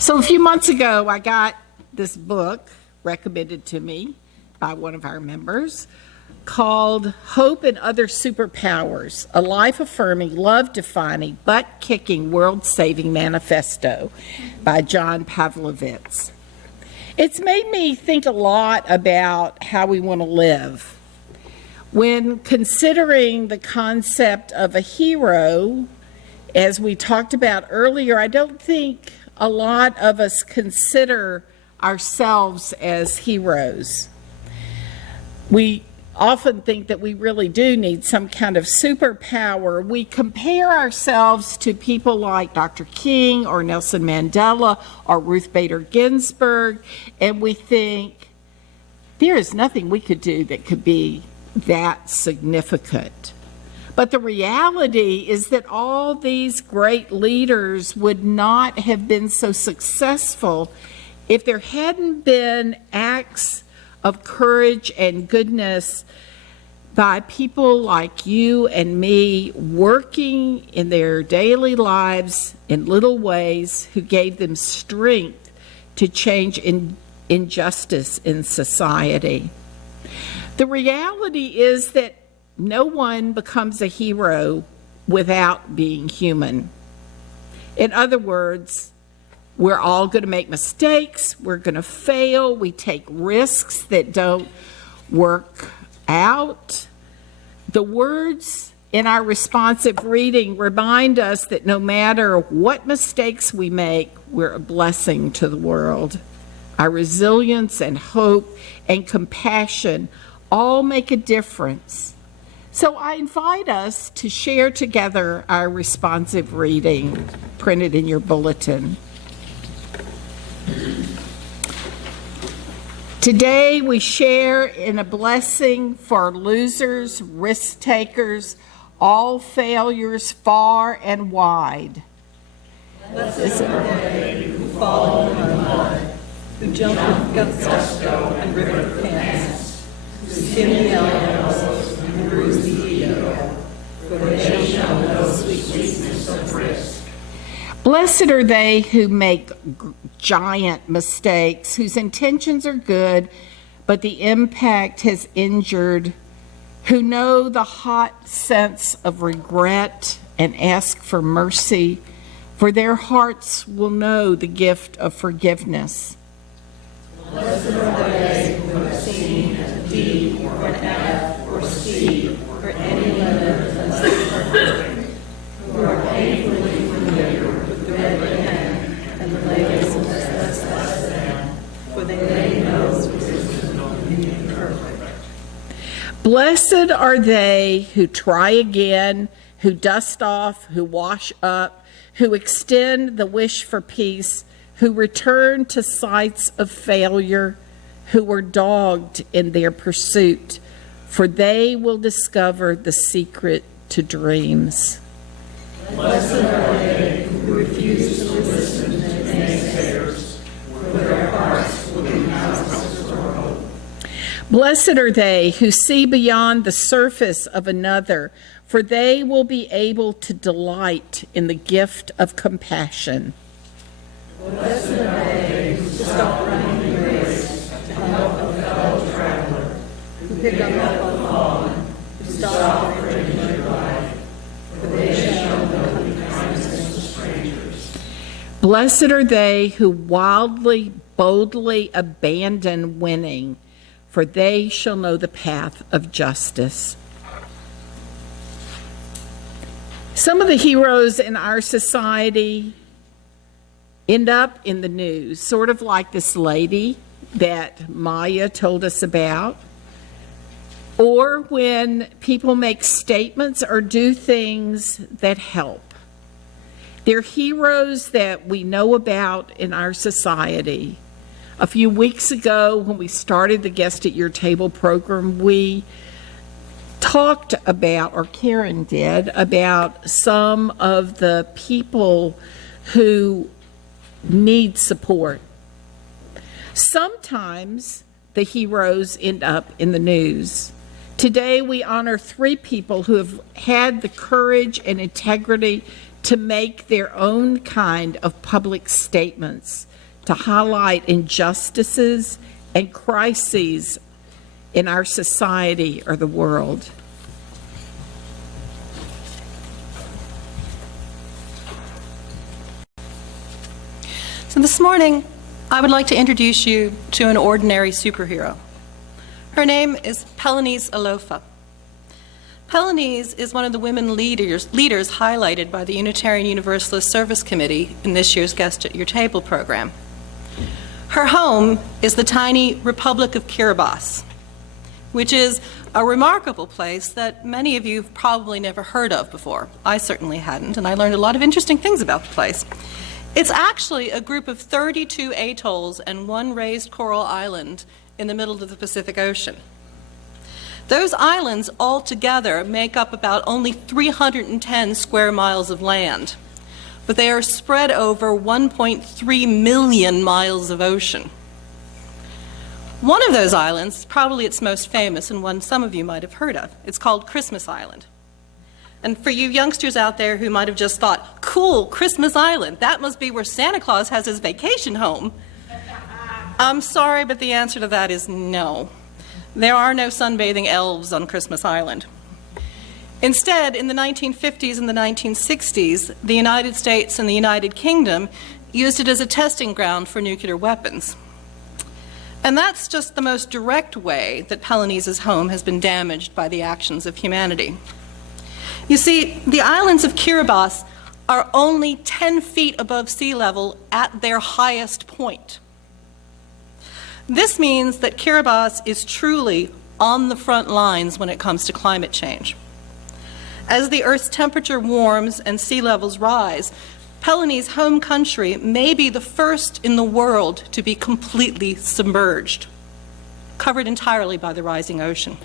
So a few months ago, I got this book recommended to me by one of our members called Hope and Other Superpowers, a life-affirming, love-defining, butt-kicking, world-saving manifesto by John Pavlovitz. It's made me think a lot about how we want to live. When considering the concept of a hero, as we talked about earlier, I don't think a lot of us consider ourselves as heroes. We often think that we really do need some kind of superpower. We compare ourselves to people like Dr. King or Nelson Mandela or Ruth Bader Ginsburg, and we think there is nothing we could do that could be that significant. But the reality is that all these great leaders would not have been so successful if there hadn't been acts of courage and goodness by people like you and me working in their daily lives in little ways who gave them strength to change injustice in society. The reality is that no one becomes a hero without being human. In other words, we're all going to make mistakes, we're going to fail, we take risks that don't work out. The words in our responsive reading remind us that no matter what mistakes we make, we're a blessing to the world. Our resilience and hope and compassion all make a difference. So I invite us to share together our responsive reading printed in your bulletin. Today we share in a blessing for losers, risk takers, all failures far and wide. Blessed are they who fall in the mud, who jump with gusto and river pants, who skim the elbows and bruise the ego, for they shall know sweetness of risk. Blessed are they who make giant mistakes, whose intentions are good, but the impact has injured, who know the hot sense of regret and ask for mercy, for their hearts will know the gift of forgiveness. Blessed are they who have seen a D or an F or C or any letter less than perfect, who are painfully familiar with the red pen and the labels less than, for they know wisdom being perfect. Blessed are they who try again, who dust off, who wash up, who extend the wish for peace, who return to sites of failure, who were dogged in their pursuit, for they will discover the secret to dreams. Blessed are they who refuse to listen to naysayers, for their hearts will be houses for hope. Blessed are they who see beyond the surface of another, for they will be able to delight in the gift of compassion. Blessed are they who stop running the race to help a fellow traveler, who pick up a fallen, who stop for a new life, for they shall know the kindness of strangers. Blessed are they who wildly, boldly abandon winning, for they shall know the path of justice. Some of the heroes in our society end up in the news, sort of like this lady that Maya told us about, or when people make statements or do things that help. They're heroes that we know about in our society. A few weeks ago, when we started the Guest at Your Table program, we talked about, or Karen did, about some of the people who need support. Sometimes the heroes end up in the news. Today we honor 3 people who have had the courage and integrity to make their own kind of public statements to highlight injustices and crises in our society or the world. So this morning, I would like to introduce you to an ordinary superhero. Her name is Pelonise Alofa. Pelonise is one of the women leaders highlighted by the Unitarian Universalist Service Committee in this year's Guest at Your Table program. Her home is the tiny Republic of Kiribati, which is a remarkable place that many of you have probably never heard of before. I certainly hadn't, and I learned a lot of interesting things about the place. It's actually a group of 32 atolls and one raised coral island in the middle of the Pacific Ocean. Those islands altogether make up about only 310 square miles of land, but they are spread over 1.3 million miles of ocean. One of those islands, probably its most famous and one some of you might have heard of, it's called Christmas Island. And for you youngsters out there who might have just thought, cool, Christmas Island, that must be where Santa Claus has his vacation home. I'm sorry, but the answer to that is no. There are no sunbathing elves on Christmas Island. Instead, in the 1950s and the 1960s, the United States and the United Kingdom used it as a testing ground for nuclear weapons. And that's just the most direct way that Pelonise's home has been damaged by the actions of humanity. You see, the islands of Kiribati are only 10 feet above sea level at their highest point. This means that Kiribati is truly on the front lines when it comes to climate change. As the Earth's temperature warms and sea levels rise, Pelonise's home country may be the first in the world to be completely submerged, covered entirely by the rising ocean.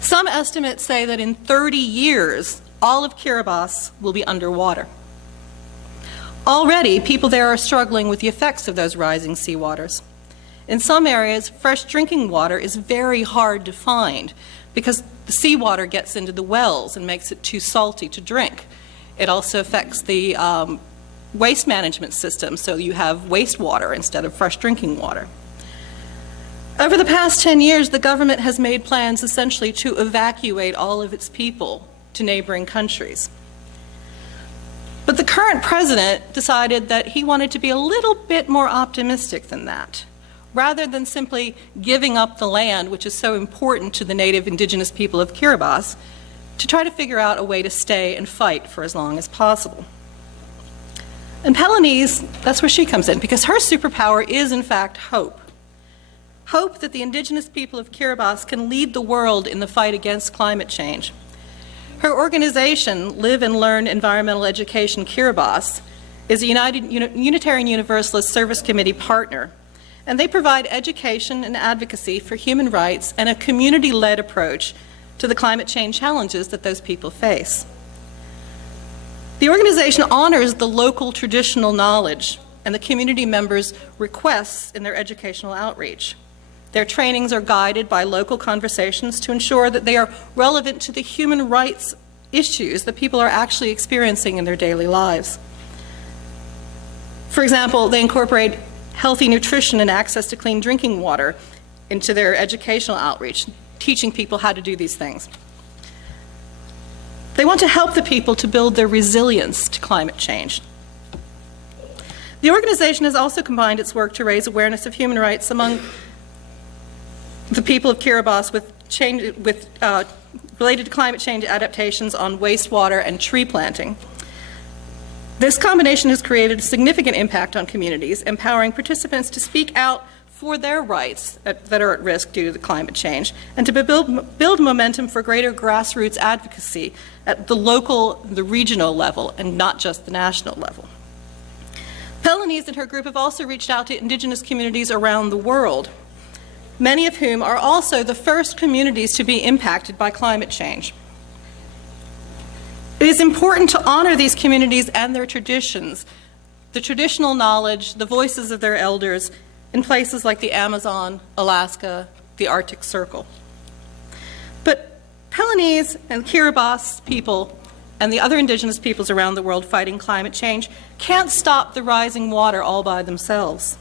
Some estimates say that in 30 years, all of Kiribati will be underwater. Already, people there are struggling with the effects of those rising seawaters. In some areas, fresh drinking water is very hard to find because the seawater gets into the wells and makes it too salty to drink. It also affects the waste management system, so you have wastewater instead of fresh drinking water. Over the past 10 years, the government has made plans essentially to evacuate all of its people to neighboring countries. But the current president decided that he wanted to be a little bit more optimistic than that. Rather than simply giving up the land, which is so important to the native indigenous people of Kiribati, to try to figure out a way to stay and fight for as long as possible. And Pelonise, that's where she comes in, because her superpower is, in fact, hope. Hope that the indigenous people of Kiribati can lead the world in the fight against climate change. Her organization, Live and Learn Environmental Education Kiribati, is a Unitarian Universalist Service Committee partner, and they provide education and advocacy for human rights and a community-led approach to the climate change challenges that those people face. The organization honors the local traditional knowledge and the community members' requests in their educational outreach. Their trainings are guided by local conversations to ensure that they are relevant to the human rights issues that people are actually experiencing in their daily lives. For example, they incorporate healthy nutrition and access to clean drinking water into their educational outreach, teaching people how to do these things. They want to help the people to build their resilience to climate change. The organization has also combined its work to raise awareness of human rights among the people of Kiribati related to climate change adaptations on wastewater and tree planting. This combination has created a significant impact on communities, empowering participants to speak out for their rights that are at risk due to the climate change, and to build momentum for greater grassroots advocacy at the local, the regional level, and not just the national level. Pelonise and her group have also reached out to indigenous communities around the world, many of whom are also the first communities to be impacted by climate change. It is important to honor these communities and their traditions, the traditional knowledge, the voices of their elders in places like the Amazon, Alaska, the Arctic Circle. But Pelonise and Kiribati people and the other indigenous peoples around the world fighting climate change can't stop the rising water all by themselves.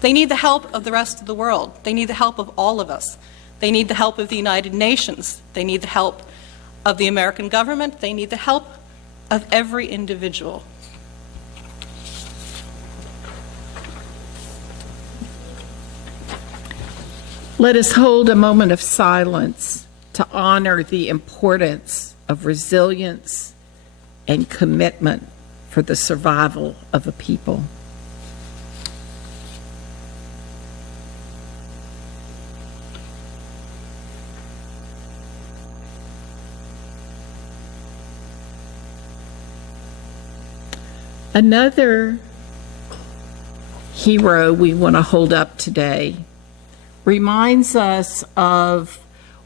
They need the help of the rest of the world. They need the help of all of us. They need the help of the United Nations. They need the help of the American government. They need the help of every individual. Let us hold a moment of silence to honor the importance of resilience and commitment for the survival of a people. Another hero we want to hold up today reminds us of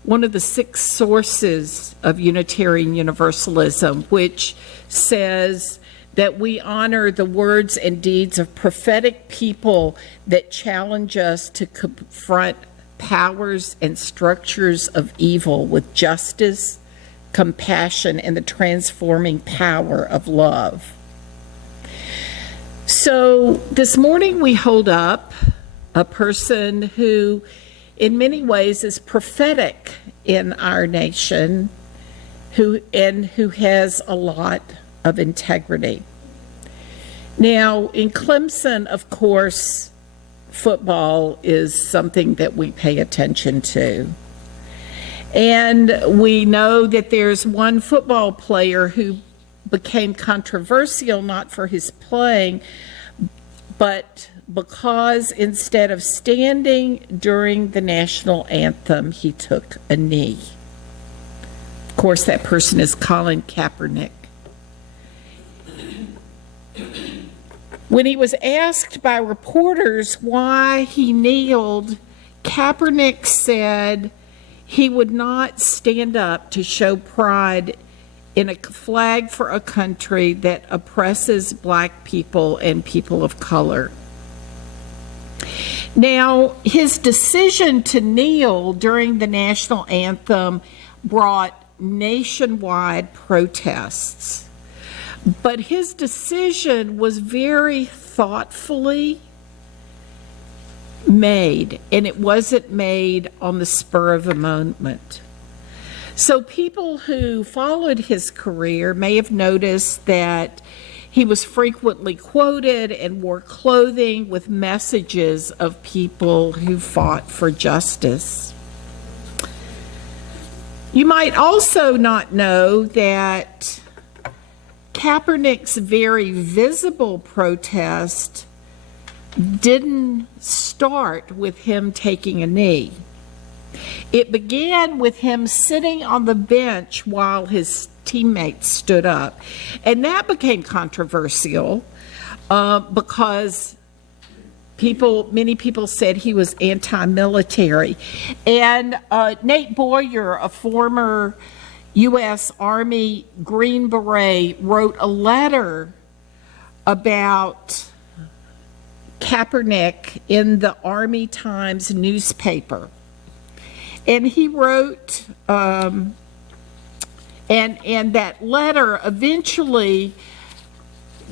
one of the 6 sources of Unitarian Universalism, which says that we honor the words and deeds of prophetic people that challenge us to confront powers and structures of evil with justice, compassion, and the transforming power of love. So this morning we hold up a person who in many ways is prophetic in our nation, who has a lot of integrity. Now, in Clemson, of course, football is something that we pay attention to. And we know that there's one football player who became controversial not for his playing, but because instead of standing during the national anthem, he took a knee. Of course, that person is Colin Kaepernick. When he was asked by reporters why he kneeled, Kaepernick said he would not stand up to show pride in a flag for a country that oppresses black people and people of color. Now, his decision to kneel during the national anthem brought nationwide protests, but his decision was very thoughtfully made, and it wasn't made on the spur of the moment. So people who followed his career may have noticed that he was frequently quoted and wore clothing with messages of people who fought for justice. You might also not know that Kaepernick's very visible protest didn't start with him taking a knee. It began with him sitting on the bench while his teammates stood up. And that became controversial because many people said he was anti-military. And Nate Boyer, a former U.S. Army Green Beret, wrote a letter about Kaepernick in the Army Times newspaper. And he wrote, and that letter eventually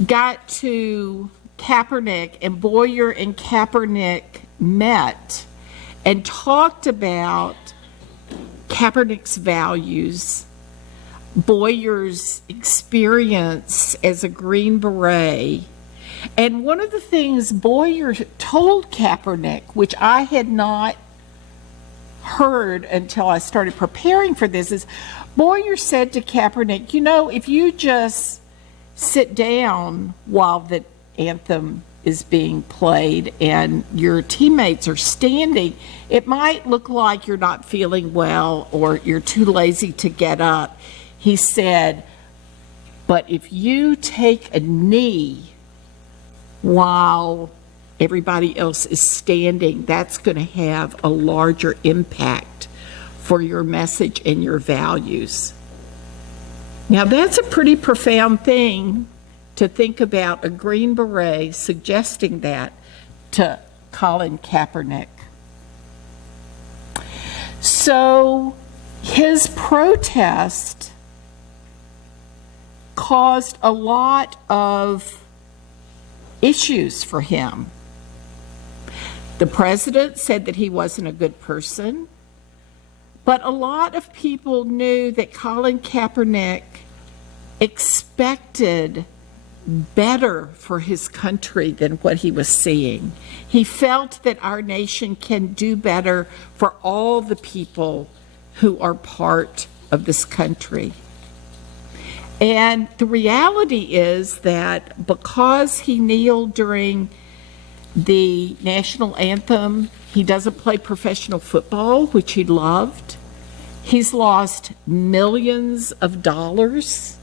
got to Kaepernick, and Boyer and Kaepernick met and talked about Kaepernick's values, Boyer's experience as a Green Beret. And one of the things Boyer told Kaepernick, which I had not heard until I started preparing for this, is Boyer said to Kaepernick, you know, if you just sit down while the anthem is being played and your teammates are standing, it might look like you're not feeling well or you're too lazy to get up. He said, but if you take a knee while everybody else is standing, that's going to have a larger impact for your message and your values. Now, that's a pretty profound thing to think about, a Green Beret suggesting that to Colin Kaepernick. So his protest caused a lot of issues for him. The president said that he wasn't a good person, but a lot of people knew that Colin Kaepernick expected better for his country than what he was seeing. He felt that our nation can do better for all the people who are part of this country. And the reality is that because he kneeled during the national anthem, he doesn't play professional football, which he loved. He's lost millions of dollars,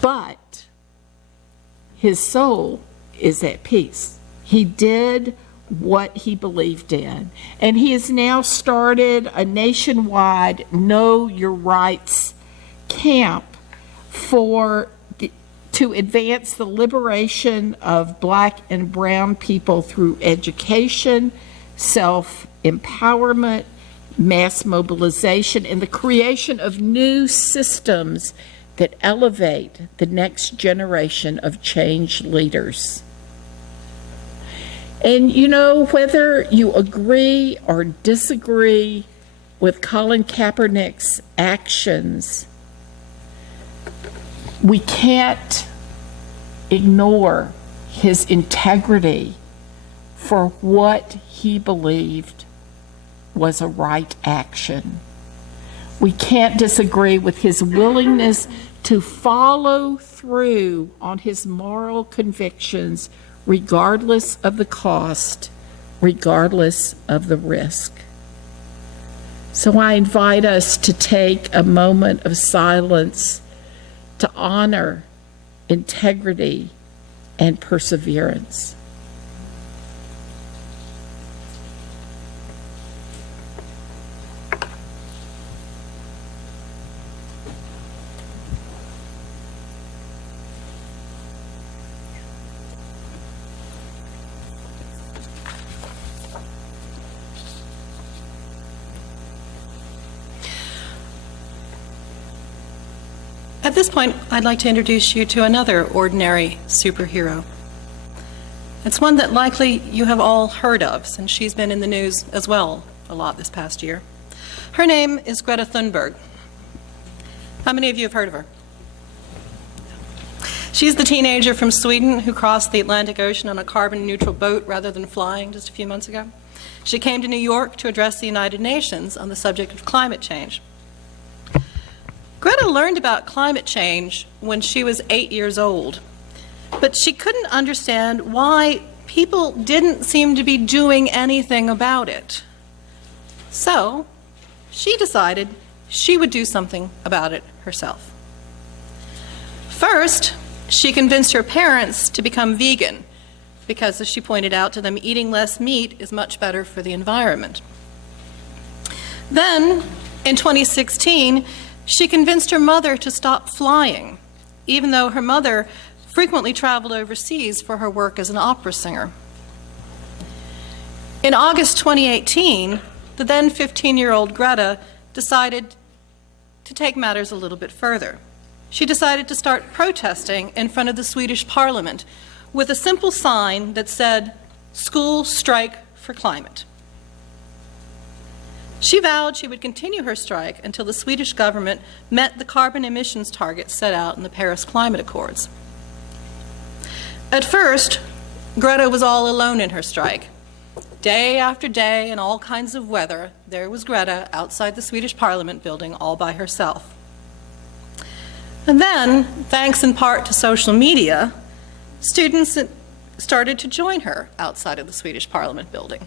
but his soul is at peace. He did what he believed in, and he has now started a nationwide Know Your Rights camp to advance the liberation of Black and brown people through education, self-empowerment, mass mobilization, and the creation of new systems that elevate the next generation of change leaders. And you know, whether you agree or disagree with Colin Kaepernick's actions, we can't ignore his integrity for what he believed was a right action. We can't disagree with his willingness to follow through on his moral convictions, regardless of the cost, regardless of the risk. So I invite us to take a moment of silence to honor integrity and perseverance. At this point, I'd like to introduce you to another ordinary superhero. It's one that likely you have all heard of, since she's been in the news as well a lot this past year. Her name is Greta Thunberg. How many of you have heard of her? She's the teenager from Sweden who crossed the Atlantic Ocean on a carbon-neutral boat rather than flying just a few months ago. She came to New York to address the United Nations on the subject of climate change. Greta learned about climate change when she was 8 years old, but she couldn't understand why people didn't seem to be doing anything about it. So she decided she would do something about it herself. First, she convinced her parents to become vegan because, as she pointed out to them, eating less meat is much better for the environment. Then, in 2016, she convinced her mother to stop flying, even though her mother frequently traveled overseas for her work as an opera singer. In August 2018, the then 15-year-old Greta decided to take matters a little bit further. She decided to start protesting in front of the Swedish Parliament with a simple sign that said, "School strike for climate." She vowed she would continue her strike until the Swedish government met the carbon emissions targets set out in the Paris Climate Accords. At first, Greta was all alone in her strike. Day after day, in all kinds of weather, there was Greta outside the Swedish Parliament building all by herself. And then, thanks in part to social media, students started to join her outside of the Swedish Parliament building.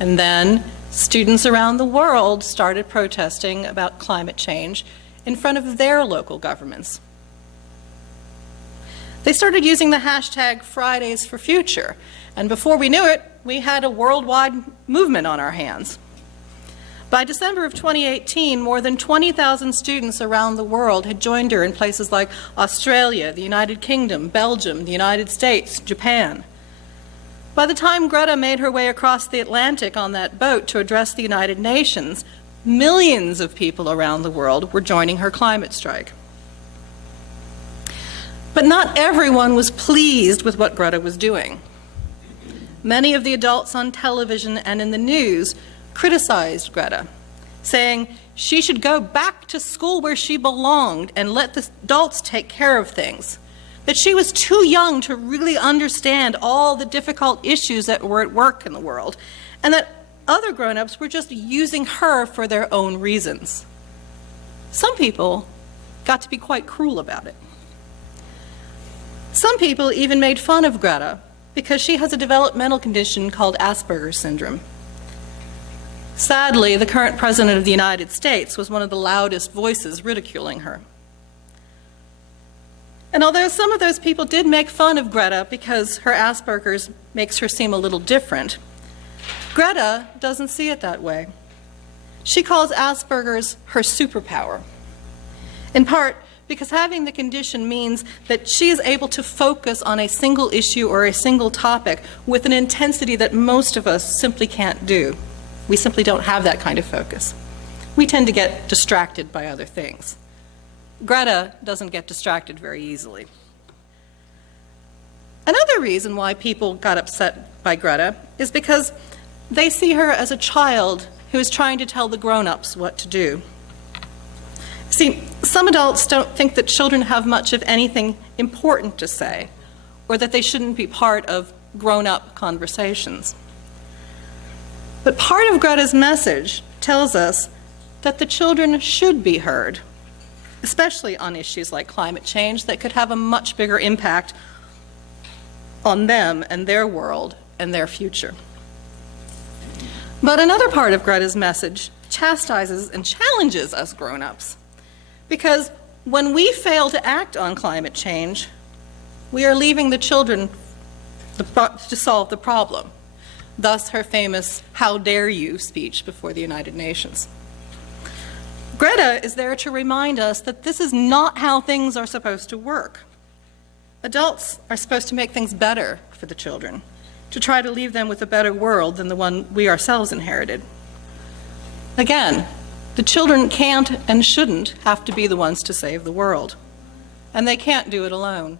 And then, students around the world started protesting about climate change in front of their local governments. They started using the hashtag Fridays for Future, and before we knew it, we had a worldwide movement on our hands. By December of 2018, more than 20,000 students around the world had joined her in places like Australia, the United Kingdom, Belgium, the United States, Japan. By the time Greta made her way across the Atlantic on that boat to address the United Nations, millions of people around the world were joining her climate strike. But not everyone was pleased with what Greta was doing. Many of the adults on television and in the news criticized Greta, saying she should go back to school where she belonged and let the adults take care of things, that she was too young to really understand all the difficult issues that were at work in the world, and that other grown-ups were just using her for their own reasons. Some people got to be quite cruel about it. Some people even made fun of Greta because she has a developmental condition called Asperger's syndrome. Sadly, the current president of the United States was one of the loudest voices ridiculing her. And although some of those people did make fun of Greta because her Asperger's makes her seem a little different, Greta doesn't see it that way. She calls Asperger's her superpower, in part because having the condition means that she is able to focus on a single issue or a single topic with an intensity that most of us simply can't do. We simply don't have that kind of focus. We tend to get distracted by other things. Greta doesn't get distracted very easily. Another reason why people got upset by Greta is because they see her as a child who is trying to tell the grown-ups what to do. See, some adults don't think that children have much of anything important to say, or that they shouldn't be part of grown-up conversations. But part of Greta's message tells us that the children should be heard, especially on issues like climate change that could have a much bigger impact on them and their world and their future. But another part of Greta's message chastises and challenges us grown-ups, because when we fail to act on climate change, we are leaving the children to solve the problem. Thus her famous "How dare you" speech before the United Nations. Greta is there to remind us that this is not how things are supposed to work. Adults are supposed to make things better for the children, to try to leave them with a better world than the one we ourselves inherited. Again, the children can't and shouldn't have to be the ones to save the world, and they can't do it alone.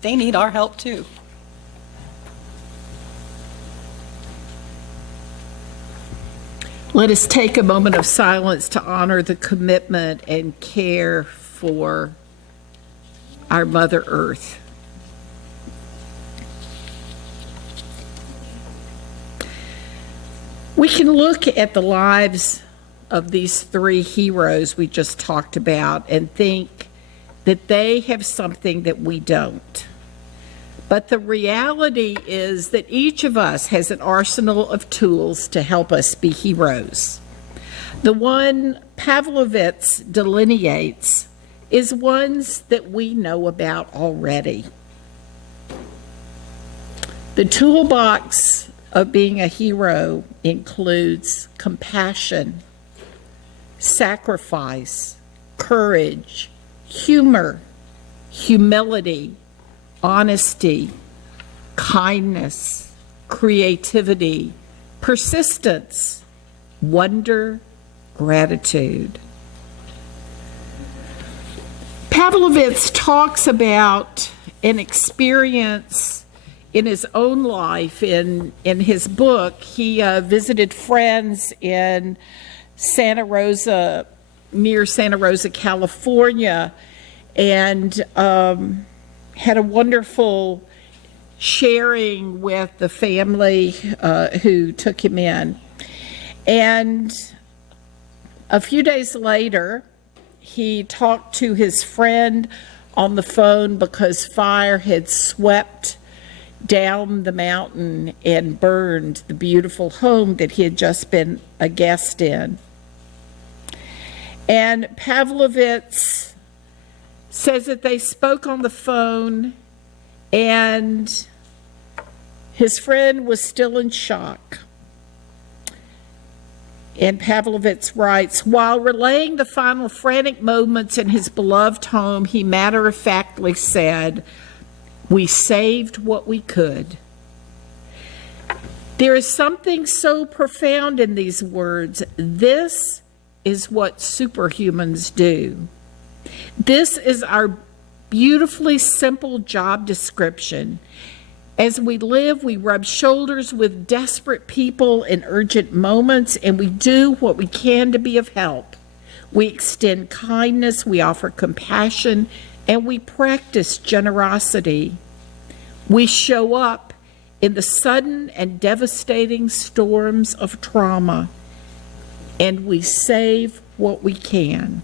They need our help too. Let us take a moment of silence to honor the commitment and care for our Mother Earth. We can look at the lives of these three heroes we just talked about and think that they have something that we don't. But the reality is that each of us has an arsenal of tools to help us be heroes. The one Pavlovitz delineates is ones that we know about already. The toolbox of being a hero includes compassion, sacrifice, courage, humor, humility, honesty, kindness, creativity, persistence, wonder, gratitude. Pavlovitz talks about an experience in his own life. In his book, he visited friends in Santa Rosa, near Santa Rosa, California, and had a wonderful sharing with the family who took him in. And a few days later, he talked to his friend on the phone because fire had swept down the mountain and burned the beautiful home that he had just been a guest in. And Pavlovitz says that they spoke on the phone and his friend was still in shock. And Pavlovitz writes, while relaying the final frantic moments in his beloved home, he matter-of-factly said, "We saved what we could." There is something so profound in these words. This is what superhumans do. This is our beautifully simple job description. As we live, we rub shoulders with desperate people in urgent moments, and we do what we can to be of help. We extend kindness, we offer compassion, and we practice generosity. We show up in the sudden and devastating storms of trauma, and we save what we can.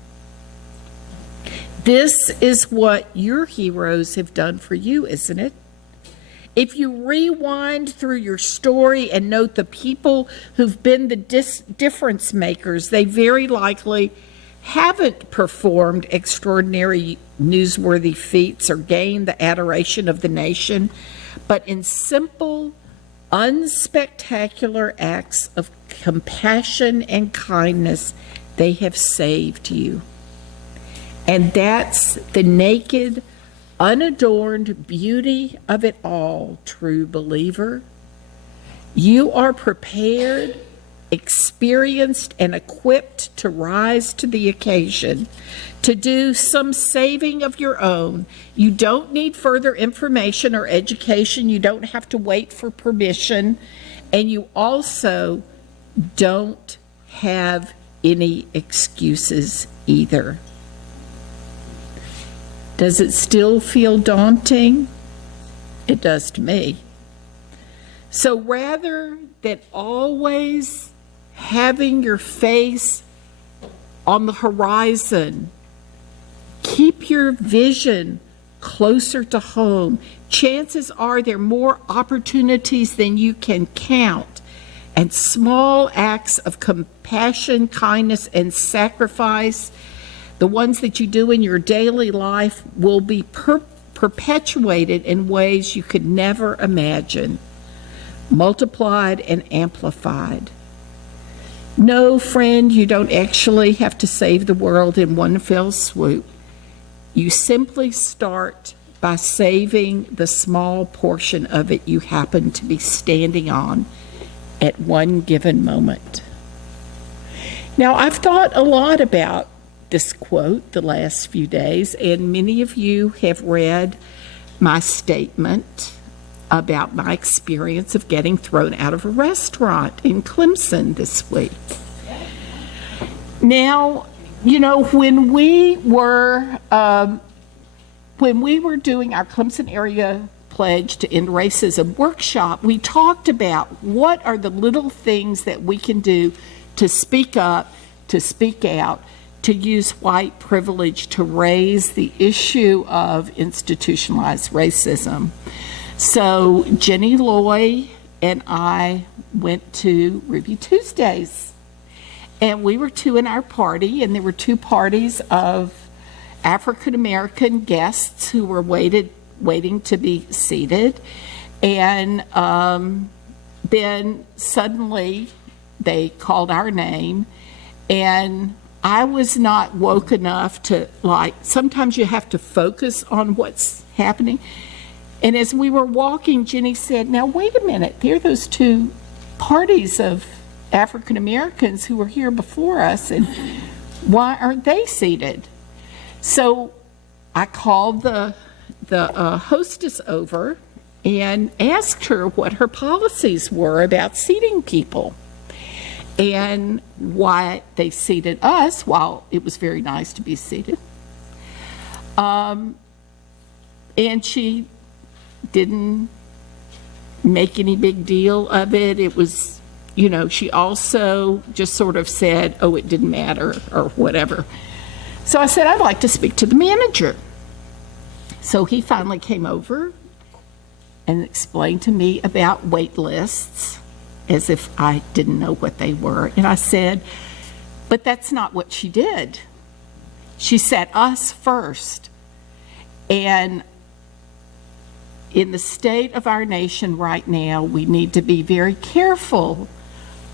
This is what your heroes have done for you, isn't it? If you rewind through your story and note the people who've been the difference makers, they very likely haven't performed extraordinary newsworthy feats or gained the adoration of the nation, but in simple, unspectacular acts of compassion and kindness, they have saved you. And that's the naked, unadorned beauty of it all, true believer. You are prepared, experienced, and equipped to rise to the occasion, to do some saving of your own. You don't need further information or education. You don't have to wait for permission. And you also don't have any excuses either. Does it still feel daunting? It does to me. So rather than always having your face on the horizon, keep your vision closer to home. Chances are there are more opportunities than you can count, and small acts of compassion, kindness, and sacrifice, the ones that you do in your daily life, will be perpetuated in ways you could never imagine, multiplied and amplified. No, friend, you don't actually have to save the world in one fell swoop. You simply start by saving the small portion of it you happen to be standing on at one given moment. Now, I've thought a lot about this quote the last few days, and many of you have read my statement about my experience of getting thrown out of a restaurant in Clemson this week. Now, you know, when we were doing our Clemson area pledge to end racism workshop, we talked about what are the little things that we can do to speak up, to speak out, to use white privilege to raise the issue of institutionalized racism. So Jenny Loy and I went to Ruby Tuesdays, and we were two in our party, and there were two parties of African American guests who were waiting to be seated, and then suddenly they called our name, and I was not woke enough to, sometimes you have to focus on what's happening. And as we were walking, Jenny said, now wait a minute, there are those two parties of African Americans who were here before us, and why aren't they seated? So I called the hostess over and asked her what her policies were about seating people and why they seated us while it was very nice to be seated. And she didn't make any big deal of it. It was, you know, she also just sort of said, oh, it didn't matter or whatever. So I said, I'd like to speak to the manager. So he finally came over and explained to me about wait lists, as if I didn't know what they were. And I said, but that's not what she did. She set us first. And in the state of our nation right now, we need to be very careful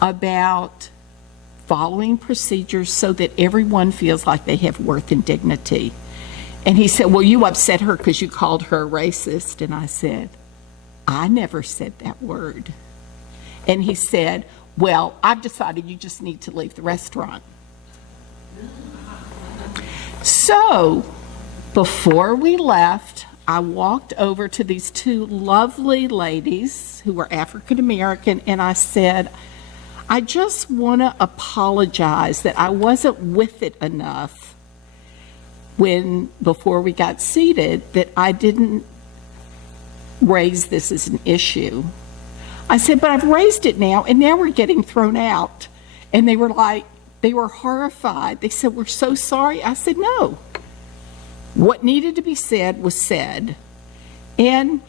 about following procedures so that everyone feels like they have worth and dignity. And he said, well, you upset her because you called her a racist. And I said, I never said that word. And he said, well, I've decided you just need to leave the restaurant. So Before we left, I walked over to these two lovely ladies who were African American, and I said, I just want to apologize that I wasn't with it enough before we got seated, that I didn't raise this as an issue. I said, but I've raised it now, and now we're getting thrown out. And they were horrified. They said, we're so sorry. I said, no. What needed to be said was said. And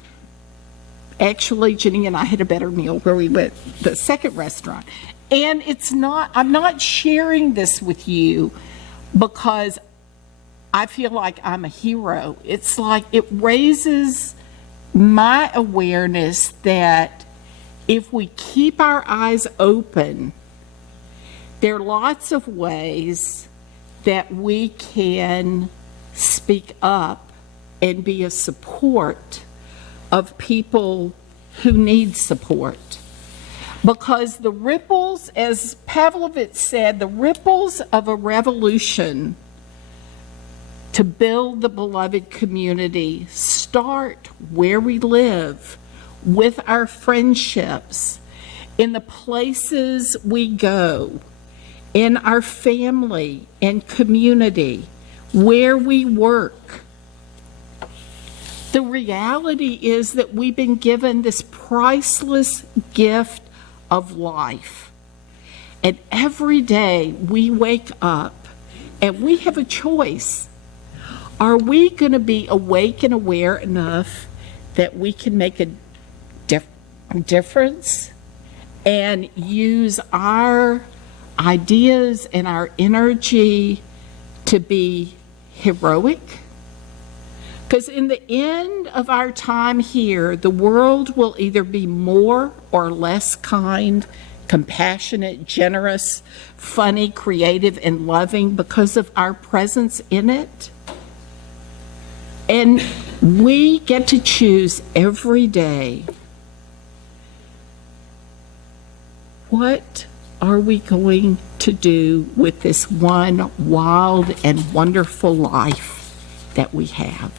actually, Jenny and I had a better meal where we went, the second restaurant. And I'm not sharing this with you because I feel like I'm a hero. It's like it raises my awareness that if we keep our eyes open, there are lots of ways that we can speak up and be a support of people who need support. Because the ripples, as Pavlovich said, the ripples of a revolution to build the beloved community start where we live, with our friendships, in the places we go, in our family and community, where we work. The reality is that we've been given this priceless gift of life. And every day we wake up and we have a choice. Are we going to be awake and aware enough that we can make a difference and use our ideas and our energy to be heroic? Because in the end of our time here, the world will either be more or less kind, compassionate, generous, funny, creative, and loving because of our presence in it. And we get to choose every day, what are we going to do with this one wild and wonderful life that we have?